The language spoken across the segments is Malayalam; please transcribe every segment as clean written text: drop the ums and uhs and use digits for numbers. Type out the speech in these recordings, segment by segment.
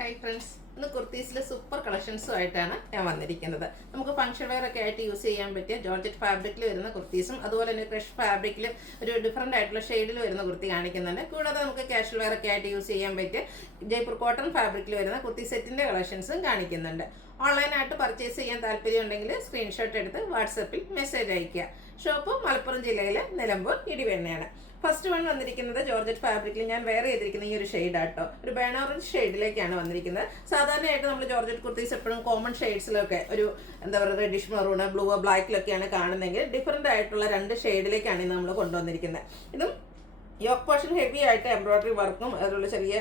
Hi friends, ഇന്ന് കുർത്തീസിലെ സൂപ്പർ കളക്ഷൻസുമായിട്ടാണ് ഞാൻ വന്നിരിക്കുന്നത്. നമുക്ക് ഫംഗ്ഷൻ വെയർ ഒക്കെ ആയിട്ട് യൂസ് ചെയ്യാൻ പറ്റിയ ജോർജറ്റ് ഫാബ്രിക്കിൽ വരുന്ന കുർത്തീസും അതുപോലെ തന്നെ ക്രഷ് ഫാബ്രിക്കിൽ ഒരു ഡിഫറെൻ്റ് ആയിട്ടുള്ള ഷെയ്ഡിൽ വരുന്ന കുർത്തി കാണിക്കുന്നുണ്ട്. കൂടാതെ നമുക്ക് കാഷ്വൽ വെയർ ഒക്കെ ആയിട്ട് യൂസ് ചെയ്യാൻ പറ്റിയ ജയ്പൂർ കോട്ടൺ ഫാബ്രിക്കിൽ വരുന്ന കുർത്തി സെറ്റിൻ്റെ കളക്ഷൻസും കാണിക്കുന്നുണ്ട്. ഓൺലൈനായിട്ട് പർച്ചേസ് ചെയ്യാൻ താല്പര്യം ഉണ്ടെങ്കിൽ സ്ക്രീൻഷോട്ട് എടുത്ത് വാട്സപ്പിൽ മെസ്സേജ് അയയ്ക്കുക. ഷോപ്പ് മലപ്പുറം ജില്ലയിലെ നിലമ്പൂർ ഇടിവെണ്ണയാണ്. ഫസ്റ്റ് വൺ വന്നിരിക്കുന്നത് ജോർജറ്റ് ഫാബ്രിക്കിൽ ഞാൻ വെയർ ചെയ്തിരിക്കുന്ന ഈ ഒരു ഷെയ്ഡാട്ടോ, ഒരു ബേൺ ഓറഞ്ച് ഷെയ്ഡിലേക്കാണ് വന്നിരിക്കുന്നത്. സാധാരണയായിട്ട് നമ്മൾ ജോർജറ്റ് കുർത്തീസ് എപ്പോഴും കോമൺ ഷെയ്ഡ്സിലൊക്കെ ഒരു എന്താ പറയുക റെഡിഷ് മെറൂണ് ബ്ലൂ ബ്ലാക്കിലൊക്കെയാണ് കാണുന്നതെങ്കിൽ ഡിഫറെൻ്റ് ആയിട്ടുള്ള രണ്ട് ഷെയ്ഡിലേക്കാണ് ഇന്ന് നമ്മൾ കൊണ്ടുവന്നിരിക്കുന്നത്. ഇതും യോക്ക് പോർഷൻ ഹെവി ആയിട്ട് എംബ്രോയിഡറി വർക്കും അതുപോലെ ചെറിയ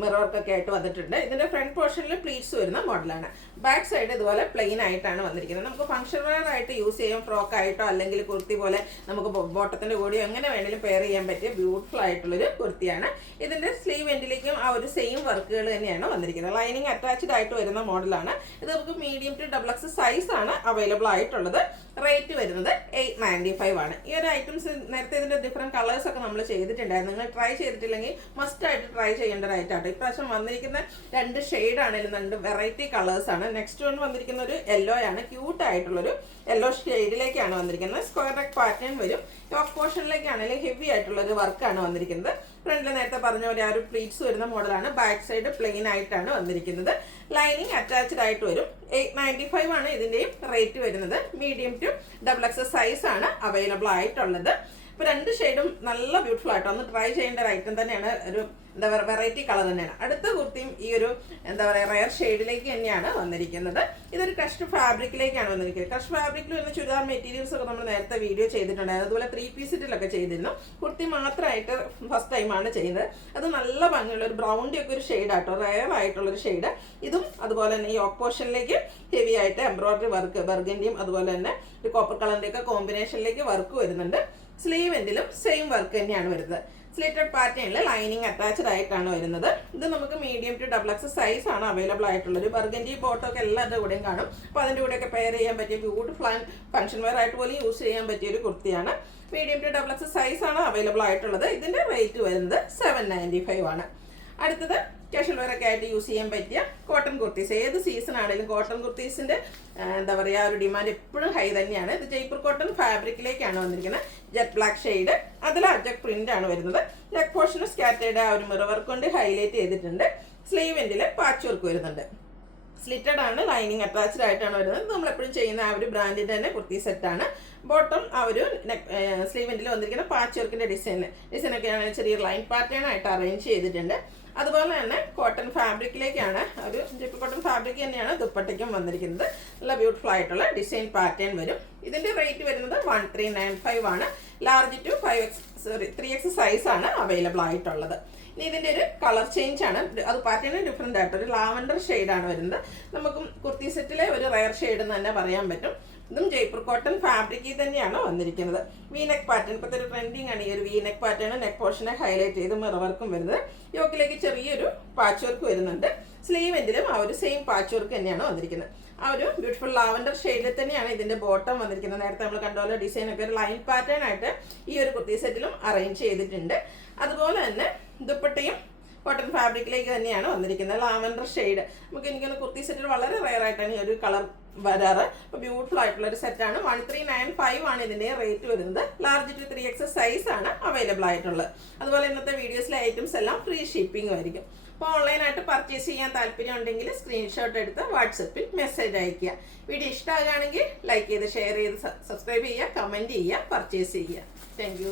മിറർ വർക്കൊക്കെ ആയിട്ട് വന്നിട്ടുണ്ട്. ഇതിൻ്റെ ഫ്രണ്ട് പോർഷനിൽ പ്ലീറ്റ്സ് വരുന്ന മോഡലാണ്. ബാക്ക് സൈഡ് ഇതുപോലെ പ്ലെയിൻ ആയിട്ടാണ് വന്നിരിക്കുന്നത്. നമുക്ക് ഫംഗ്ഷൻ വെയർ ആയിട്ട് യൂസ് ചെയ്യാം, ഫ്രോക്ക് ആയിട്ടോ അല്ലെങ്കിൽ കുർത്തി പോലെ നമുക്ക് ബോട്ടത്തിൻ്റെ കൂടിയോ എങ്ങനെ വേണമെങ്കിലും പെയർ ചെയ്യാൻ പറ്റിയ ബ്യൂട്ടിഫുൾ ആയിട്ടുള്ളൊരു കുർത്തിയാണ്. ഇതിൻ്റെ സ്ലീവ് എൻഡിലേക്കും ആ ഒരു സെയിം വർക്കുകൾ തന്നെയാണ് വന്നിരിക്കുന്നത്. ലൈനിങ് അറ്റാച്ച്ഡ് ആയിട്ട് വരുന്ന മോഡലാണ്. ഇത് നമുക്ക് മീഡിയം ടു XXL സൈസാണ് അവൈലബിൾ ആയിട്ടുള്ളത്. റേറ്റ് വരുന്നത് 895 ആണ്. ഈ ഒരു ഐറ്റംസ് നേരത്തെ ഇതിൻ്റെ ഡിഫറെൻറ്റ് കളേഴ്സ് ഒക്കെ നമ്മൾ ചെയ്തിട്ടുണ്ടായിരുന്നു. നിങ്ങൾ ട്രൈ ചെയ്തിട്ടില്ലെങ്കിൽ മസ്റ്റ് ആയിട്ട് ട്രൈ ചെയ്യേണ്ട ഒരു ഐറ്റം ആട്ടോ. ഇപ്രാവശ്യം വന്നിരിക്കുന്ന രണ്ട് ഷെയ്ഡാണെങ്കിലും രണ്ട് വെറൈറ്റി കളേഴ്സാണ്. നെക്സ്റ്റ് വൺ വന്നിരിക്കുന്ന ഒരു യെല്ലോ ആണ്. ക്യൂട്ട് ആയിട്ടുള്ളൊരു യെല്ലോ ഷെയ്ഡിലേക്കാണ് വന്നിരിക്കുന്നത്. സ്ക്വയർ നെക്ക് പാറ്റേൺ വരും. യോക്ക് പോർഷനിലേക്കാണെങ്കിൽ ഹെവി ആയിട്ടുള്ളൊരു വർക്കാണ് വന്നിരിക്കുന്നത്. ഫ്രണ്ടിൽ നേരത്തെ പറഞ്ഞ പോലെ ആ ഒരു പ്ലീറ്റ്സ് വരുന്ന മോഡലാണ്. ബാക്ക് സൈഡ് പ്ലെയിൻ ആയിട്ടാണ് വന്നിരിക്കുന്നത്. ലൈനിങ് അറ്റാച്ച്ഡ് ആയിട്ട് വരും. 895 ആണ് ഇതിൻ്റെയും റേറ്റ് വരുന്നത്. മീഡിയം ടു XXL സൈസാണ് അവൈലബിൾ ആയിട്ടുള്ളത്. ഇപ്പോൾ രണ്ട് ഷെയ്ഡും നല്ല ബ്യൂട്ടിഫുൾ ആയിട്ടോ, ഒന്ന് ട്രൈ ചെയ്യേണ്ട ഒരു ഐറ്റം തന്നെയാണ്. ഒരു എന്താ പറയുക വെറൈറ്റി കളർ തന്നെയാണ്. അടുത്ത കുർത്തിയും ഈ ഒരു എന്താ പറയുക റയർ ഷെയ്ഡിലേക്ക് തന്നെയാണ് വന്നിരിക്കുന്നത്. ഇതൊരു ക്രഷ്ഡ് ഫാബ്രിക്കിലേക്കാണ് വന്നിരിക്കുന്നത്. ക്രഷ് ഫാബ്രിക്കിൽ വരുന്ന ചുരിദാർ മെറ്റീരിയൽസ് ഒക്കെ നമ്മൾ നേരത്തെ വീഡിയോ ചെയ്തിട്ടുണ്ടായിരുന്നു. അതുപോലെ 3 പീസ് സെറ്റിലൊക്കെ ചെയ്തിരുന്നു. കുർത്തി മാത്രമായിട്ട് ഫസ്റ്റ് ടൈമാണ് ചെയ്യുന്നത്. അത് നല്ല ഭംഗിയുള്ള ഒരു ബ്രൗണിൻ്റെ ഒക്കെ ഒരു ഷെയ്ഡാട്ടോ, റയർ ആയിട്ടുള്ളൊരു ഷെയ്ഡ്. ഇതും അതുപോലെ തന്നെ ഈ യോക്ക് പോർഷനിലേക്ക് ഹെവി ആയിട്ട് എംബ്രോയിഡറി വർക്ക് ബർഗൻഡിയും അതുപോലെ തന്നെ ഒരു കോപ്പർ കളറിൻ്റെ ഒക്കെ കോമ്പിനേഷനിലേക്ക് വർക്ക് വരുന്നുണ്ട്. സ്ലീവ് എൻഡിലും സെയിം വർക്ക് തന്നെയാണ് വരുന്നത്. സ്ലിറ്റഡ് പാറ്റേണിൽ ലൈനിങ് അറ്റാച്ച്ഡ് ആയിട്ടാണ് വരുന്നത്. ഇത് നമുക്ക് മീഡിയം ടു XXL സൈസാണ് അവൈലബിൾ ആയിട്ടുള്ളത്. ബർഗൻഡി ബോട്ടൊക്കെ എല്ലാവരുടെ കൂടെയും കാണും. അപ്പോൾ അതിൻ്റെ കൂടെയൊക്കെ പെയർ ചെയ്യാൻ പറ്റിയ ബ്യൂട്ടിഫുൾ ആൻഡ് ഫംഗ്ഷൻ വെയർ ആയിട്ട് പോലും യൂസ് ചെയ്യാൻ പറ്റിയ ഒരു കുർത്തിയാണ്. മീഡിയം ടു XXL സൈസാണ് അവൈലബിൾ ആയിട്ടുള്ളത്. ഇതിൻ്റെ റേറ്റ് വരുന്നത് 795 ആണ്. അടുത്തത് കാഷ്വൽ വെയർ ഒക്കെ ആയിട്ട് യൂസ് ചെയ്യാൻ പറ്റിയ കോട്ടൺ കുർത്തീസ്. ഏത് സീസൺ ആണെങ്കിലും കോട്ടൺ കുർത്തീസിൻ്റെ എന്താ പറയുക ഒരു ഡിമാൻഡ് എപ്പോഴും ഹൈ തന്നെയാണ്. ഇത് ജയ്പൂർ കോട്ടൺ ഫാബ്രിക്കിലേക്കാണ് വന്നിരിക്കുന്നത്. ജെറ്റ് ബ്ലാക്ക് ഷെയ്ഡ്, അതിൽ അജക് പ്രിന്റ് ആണ് വരുന്നത്. നെക്ക് പോർഷൻ സ്കാറ്റേഡ് ആ ഒരു മിറർ വർക്ക് കൊണ്ട് ഹൈലൈറ്റ് ചെയ്തിട്ടുണ്ട്. സ്ലീവ് എൻഡിൽ പാച്ച് വർക്ക് വരുന്നുണ്ട്. സ്ലിറ്റഡ് ആണ്, ലൈനിങ് അറ്റാച്ച്ഡ് ആയിട്ടാണ് വരുന്നത്. നമ്മളെപ്പോഴും ചെയ്യുന്ന ആ ഒരു ബ്രാൻഡിൻ്റെ തന്നെ കുർത്തി സെറ്റാണ്. ബോട്ടം ആ ഒരു സ്ലീവ് എൻഡിൽ വന്നിരിക്കുന്ന പാച്ച് വർക്കിൻ്റെ ഡിസൈനൊക്കെയാണ് ചെറിയ ലൈൻ പാറ്റേൺ ആയിട്ട് അറേഞ്ച് ചെയ്തിട്ടുണ്ട്. അതുപോലെ തന്നെ കോട്ടൺ ഫാബ്രിക്കിലേക്കാണ് ഒരു ജയ്പൂർ കോട്ടൺ ഫാബ്രിക് തന്നെയാണ് ദുപ്പട്ടയ്ക്കും വന്നിരിക്കുന്നത്. നല്ല ബ്യൂട്ടിഫുൾ ആയിട്ടുള്ള ഡിസൈൻ പാറ്റേൺ വരും. ഇതിൻ്റെ റേറ്റ് വരുന്നത് 1395 ആണ്. ലാർജ് ടു 3XL സൈസാണ് അവൈലബിൾ ആയിട്ടുള്ളത്. ഇനി ഇതിൻ്റെ ഒരു കളർ ചേഞ്ച് ആണ്. അത് പാറ്റേൺ ഡിഫറെൻ്റ് ആയിട്ട് ഒരു ലാവൻഡർ ഷെയ്ഡാണ് വരുന്നത്. നമുക്ക് കുർത്തി സെറ്റിലെ ഒരു റയർ ഷെയ്ഡ് എന്ന് തന്നെ പറയാൻ പറ്റും. ഇതും ജയ്പൂർ കോട്ടൺ ഫാബ്രിക്കിൽ തന്നെയാണ് വന്നിരിക്കുന്നത്. വീനെക്ക് പാറ്റേൺ ഇപ്പോഴത്തെ ഒരു ട്രെൻഡിങ് ആണ് ഈ ഒരു വീനെക്ക് പാറ്റേൺ. നെക്ക് പോർഷനെ ഹൈലൈറ്റ് ചെയ്ത് മിറർ വർക്കും വരുന്നത്. യോക്കിലേക്ക് ചെറിയൊരു പാച്ച് വർക്ക് വരുന്നുണ്ട്. സ്ലീവ് എൻഡിലും ആ ഒരു സെയിം പാച്ച് വർക്ക് തന്നെയാണ് വന്നിരിക്കുന്നത്. ആ ഒരു ബ്യൂട്ടിഫുൾ ലാവൻഡർ ഷെയ്ഡിൽ തന്നെയാണ് ഇതിൻ്റെ ബോട്ടം വന്നിരിക്കുന്നത്. നേരത്തെ നമ്മൾ കണ്ടുപോലെ ഡിസൈനൊക്കെ ഒരു ലൈൻ പാറ്റേൺ ആയിട്ട് ഈ ഒരു കുർത്തി സെറ്റിലും അറേഞ്ച് ചെയ്തിട്ടുണ്ട്. അതുപോലെ തന്നെ ദുപ്പട്ടയും കോട്ടൺ ഫാബ്രിക്കിലേക്ക് തന്നെയാണ് വന്നിരിക്കുന്നത്. ലാവൻഡർ ഷെയ്ഡ് നമുക്ക് എനിക്കൊന്ന് കുർത്തി സെറ്റിൽ വളരെ റയർ ആയിട്ടാണ് ഈ ഒരു കളർ വരാറ്. അപ്പോൾ ബ്യൂട്ടിഫുൾ ആയിട്ടുള്ള ഒരു സെറ്റാണ്. 1395 ആണ് ഇതിൻ്റെ റേറ്റ് വരുന്നത്. ലാർജ് ടു 3XL സൈസാണ് അവൈലബിൾ ആയിട്ടുള്ളത്. അതുപോലെ ഇന്നത്തെ വീഡിയോസിലെ ഐറ്റംസ് എല്ലാം ഫ്രീ ഷിപ്പിംഗ് ആയിരിക്കും. അപ്പോൾ ഓൺലൈനായിട്ട് പർച്ചേസ് ചെയ്യാൻ താല്പര്യം ഉണ്ടെങ്കിൽ സ്ക്രീൻഷോട്ട് എടുത്ത് വാട്സപ്പിൽ മെസ്സേജ് അയയ്ക്കുക. വീഡിയോ ഇഷ്ടമാകുകയാണെങ്കിൽ ലൈക്ക് ചെയ്ത് ഷെയർ ചെയ്ത് സബ്സ്ക്രൈബ് ചെയ്യുക, കമൻറ്റ് ചെയ്യുക, പർച്ചേസ് ചെയ്യുക. താങ്ക്